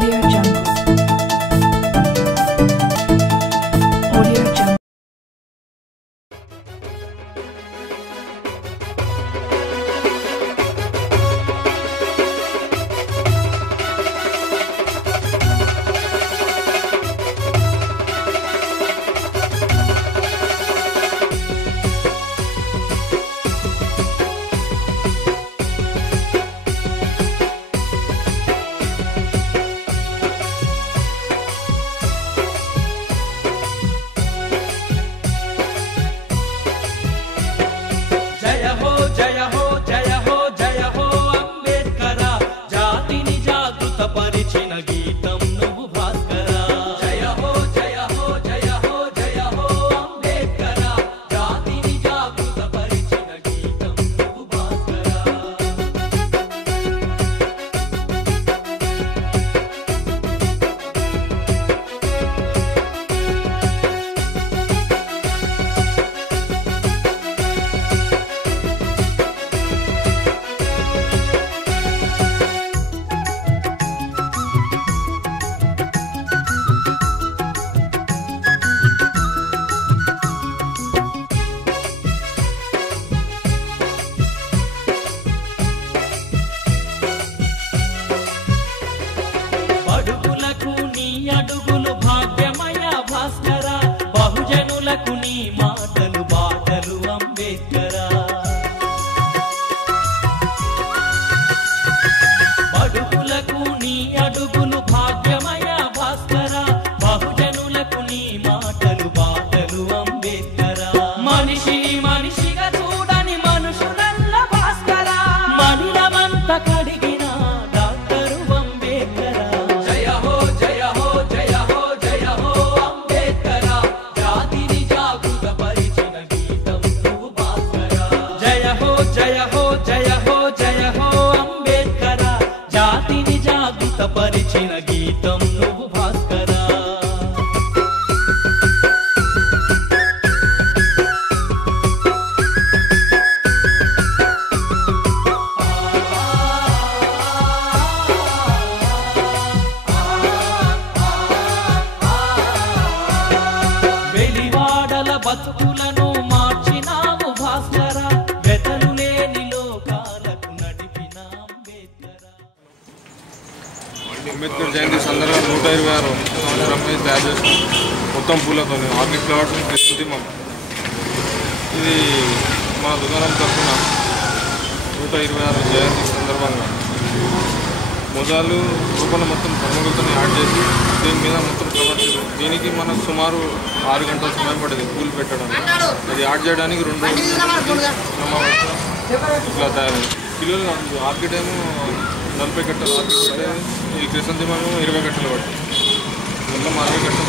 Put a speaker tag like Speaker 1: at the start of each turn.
Speaker 1: Audio
Speaker 2: నీ మా బతుకులను మార్చినాము భాస్కర. వెతలు లేని లోకాలకు నడిపిన అంబేద్కర్.
Speaker 3: జయంతి సందర్భంగా నూట ఇరవై ఆరు సంవత్సరం తయారు చేసిన మొత్తం పూలతో ఆర్నిక్ ఫ్లవర్స్ కృష్ణతిమం ఇది మా దుకాణం తరఫున నూట ఇరవై ఆరు జయంతి సందర్భంగా మొదలు రూపంలో మొత్తం కర్మకులతో యాడ్ చేసి దీని మీద మొత్తం దీనికి మనకు సుమారు ఆరు గంటల సమయం పడింది పూలు పెట్టడానికి. అది యాడ్ చేయడానికి రెండు ఇట్లా తయారైంది కిలోలు కాదు ఆర్కిడ్ ఏమో నలభై కట్టలు ఆర్కిడ్ పట్టే ఈ క్రిసంతిమేమో ఇరవై కట్టలు పట్టాయి మొత్తం అరవై కట్టలు